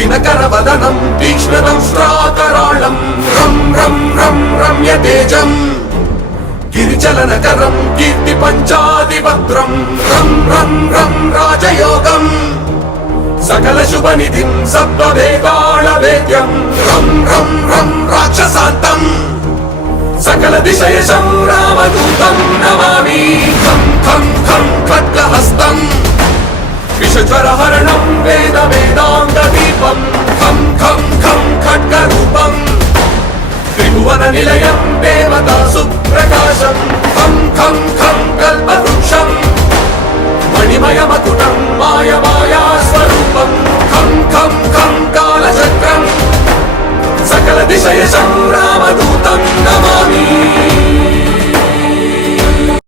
दिनकरवदनं तीक्ष्णदंष्ट्राकराळं रं रं रं रम्यतेजम् गिरिचलनकरं कीर्तिपञ्चादिभद्रं रं रं रं राजयोगम् सकलशुभनिधिं सप्तवेदालवेद्यं रं रं रं राक्षसान्तम् सकलदिशयशं रामदूतं नमामि खं खं खं खड्गहस्तम् विषज्वरहरणं वेदवेदाङ्गदीपं खं खं खं खड्गरूपम् त्रिभुवननिलयं देवता सुप्रकाशं खं खं खं कल्पवृक्षम् मणिमयमकुटं मायमायास्वरूपं खं खं खं कालचक्रम् सकलदिशयशं रामदूतं नमामि।